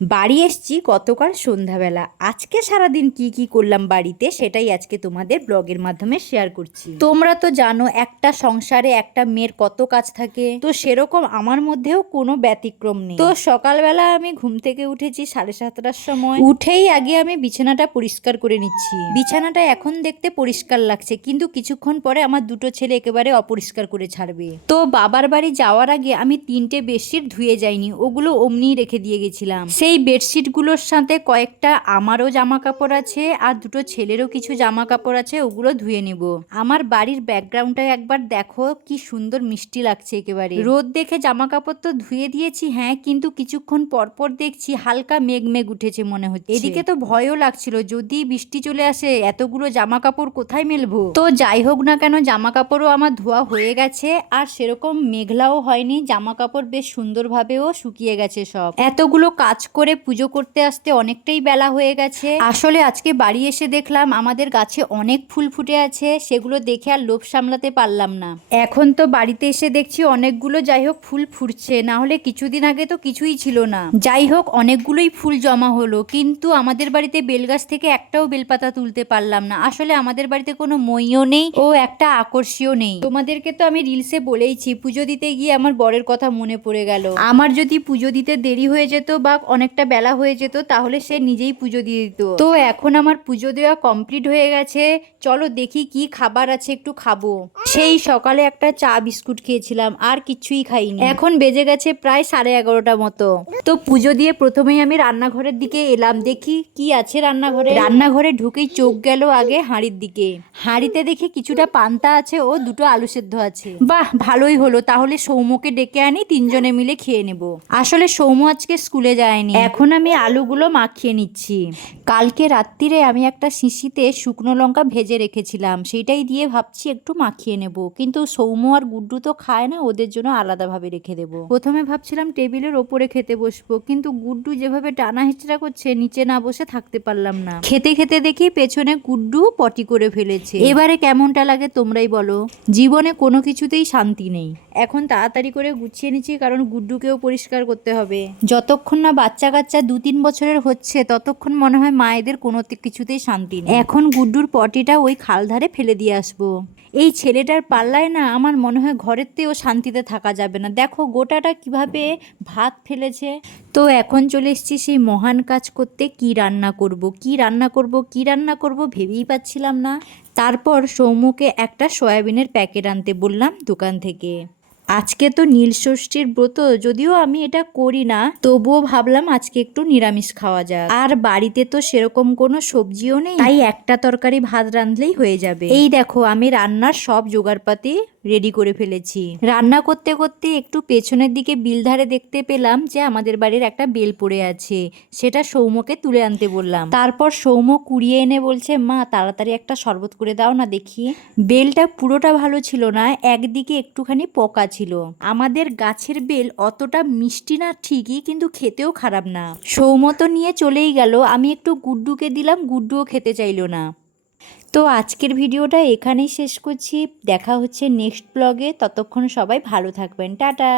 বাড়ি এসছি গতকাল সন্ধ্যাবেলা। আজকে সারাদিন কি কি করলাম বাড়িতে সেটাই আজকে তোমাদের ব্লগের মাধ্যমে শেয়ার করছি। তোমরা তো জানো, একটা সংসারে একটা মেয়ের কত কাজ থাকে। তো সেরকম আমার মধ্যেও কোনো ব্যতিক্রম নেই। তো সকালবেলা আমি ঘুম থেকে উঠেছি সাড়ে সাতটার সময়। উঠেই আগে আমি বিছানাটা পরিষ্কার করে নিচ্ছি। বিছানাটা এখন দেখতে পরিষ্কার লাগছে, কিন্তু কিছুক্ষণ পরে আমার দুটো ছেলে একেবারে অপরিষ্কার করে ছাড়বে। তো বাবার বাড়ি যাওয়ার আগে আমি তিনটে বেডশিট ধুয়ে যাইনি, ওগুলো অমনি রেখে দিয়ে গেছিলাম। সেই বেডশিটগুলোর সাথে কয়েকটা আমারও জামা কাপড় আছে আর দুটো ছেলেরও কিছু জামা কাপড় আছে, ওগুলো ধুয়ে নিব। আমার বাড়ির ব্যাকগ্রাউন্ডটা একবার দেখো, কি সুন্দর মিষ্টি লাগছে একেবারে। রোদ দেখে জামা কাপড় তো ধুয়ে দিয়েছি হ্যাঁ কিন্তু কিছুক্ষণ পরপর দেখছি হালকা মেঘ মেঘ উঠেছে মনে হচ্ছে। এদিকে তো ভয়ও লাগছিল, যদি বৃষ্টি চলে আসে, এতগুলো জামা কাপড় কোথায় মেলবো? তো যাই হোক না কেন জামা কাপড়ও আমার ধোয়া হয়ে গেছে, আর সেরকম মেঘলাও হয়নি জামা কাপড় বেশ সুন্দরভাবেও শুকিয়ে গেছে সব। এতগুলো কাজ করে পুজো করতে আসতে অনেকটাই বেলা হয়ে গেছে। আসলে আজকে বাড়ি এসে দেখলাম আমাদের গাছে অনেক ফুল ফুটে আছে, সেগুলো দেখে আর লোভ সামলাতে পারলাম না। এখন তো বাড়িতে এসে দেখছি অনেকগুলো যাই হোক ফুল ফুটছে, না হলে কিছুদিন আগে তো কিছুই ছিল না। যাই হোক, অনেকগুলোই ফুল জমা হলো, কিন্তু আমাদের বাড়িতে বেলগাছ থেকে একটাও বেলপাতা তুলতে পারলাম না। আসলে আমাদের বাড়িতে কোনো মইও নেই ও একটা আকর্ষীয় নেই। তোমাদেরকে তো আমি রিলসে বলেইছি, পুজো দিতে গিয়ে আমার বরের কথা মনে পড়ে গেল। আমার যদি পুজো দিতে দেরি হয়ে যেত বা অনেকটা বেলা হয়ে যেত তাহলে সে নিজেই পুজো দিয়ে দিত। তো এখন আমার পুজো দেওয়া কমপ্লিট হয়ে গেছে চলো দেখি কি খাবার আছে একটু খাব। সেই সকালে একটা চা বিস্কুট খেয়েছিলাম আর কিছুই খাইনি। এখন বেজে গেছে প্রায় সাড়ে এগারোটা মতো। তো পুজো দিয়ে প্রথমেই আমি রান্নাঘরের দিকে এলাম দেখি কি আছে রান্নাঘরে। রান্নাঘরে ঢুকেই চোখ গেল আগে হাঁড়ির দিকে। হাঁড়িতে দেখি কিছুটা পান্তা আছে ও দুটো আলু সেদ্ধ আছে। বাহ ভালোই হলো তাহলে সৌম্যকে ডেকে আনি তিনজনে মিলে খেয়ে নেব। আসলে সৌম্য আজকে স্কুলে যায়নি। এখন আমি আলুগুলো মাখিয়ে নিচ্ছি। কালকে রাত্রিরে আমি একটা শিশিতে শুকনো লঙ্কা ভেজে রেখেছিলাম। সেটাই দিয়ে ভাবছি একটু মাখিয়ে নেব। কিন্তু সৌম্য আর গুড্ডু তো খায় না, ওদের জন্য আলাদাভাবে রেখে দেব। প্রথমে ভাবছিলাম টেবিলের ওপরে খেতে বসবো, কিন্তু গুড্ডু যেভাবে টানা হেঁচড়া করছে, নিচে না বসে থাকতে পারলাম না। খেতে খেতে দেখি পেছনে গুড্ডু পটি করে ফেলেছে। এবারে কেমনটা লাগে তোমরাই বলো। জীবনে কোনো কিছুতেই শান্তি নেই। এখন তাড়াতাড়ি করে গুছিয়ে নিচ্ছি, কারণ গুড্ডুকেও পরিষ্কার করতে হবে। যতক্ষণ না বাচ্চা কাচ্চা দু তিন বছরের হচ্ছে, ততক্ষণ মনে হয় মায়েদের কোনো কিছুতেই শান্তি নেই। এখন গুড্ডুর পটিটা ওই খাল ধারে ফেলে দিয়ে আসব। এই ছেলেটার পাল্লায় না আমার মনে হয় ঘরের তেও শান্তিতে থাকা যাবে না। দেখো গোটাটা কীভাবে ভাত ফেলেছে। তো এখন চলে এসেছি সেই মহান কাজ করতে কি রান্না করব, কি রান্না করব, কি রান্না করব ভেবেই পাচ্ছিলাম না। তারপর সৌম্যকে একটা সয়াবিনের প্যাকেট আনতে বললাম দোকান থেকে। আজকে তো নীল ষষ্ঠীর ব্রত, যদিও আমি এটা করি না, তবুও ভাবলাম আজকে একটু নিরামিষ খাওয়া যাক। আর বাড়িতে তো সেরকম কোনো সবজিও নেই, তাই একটা তরকারি ভাত রাঁধলেই হয়ে যাবে। এই দেখো, আমি রান্নার সব জোগাড়পাতি রেডি করে ফেলেছি। রান্না করতে করতে একটু পেছনের দিকে বিলধারে দেখতে পেলাম যে আমাদের বাড়ির একটা বেল পড়ে আছে। সেটা সৌম্যকে তুলে আনতে বললাম। তারপর সৌম্য কুড়িয়ে এনে বলছে, মা, তাড়াতাড়ি একটা শরবত করে দাও না দেখি। বেলটা পুরোটা ভালো ছিল না, একদিকে একটুখানি পোকা ছিল। আমাদের গাছের বেল অতটা মিষ্টি না ঠিকই, কিন্তু খেতেও খারাপ না। সৌম্য তো নিয়ে চলেই গেল, আমি একটু গুড্ডুকে দিলাম, গুড্ডুও খেতে চাইলো না। তো আজকের ভিডিওটা এখানেই শেষ করছি। দেখা হচ্ছে নেক্সট ব্লগে ততক্ষণ সবাই ভালো থাকবেন। টাটা!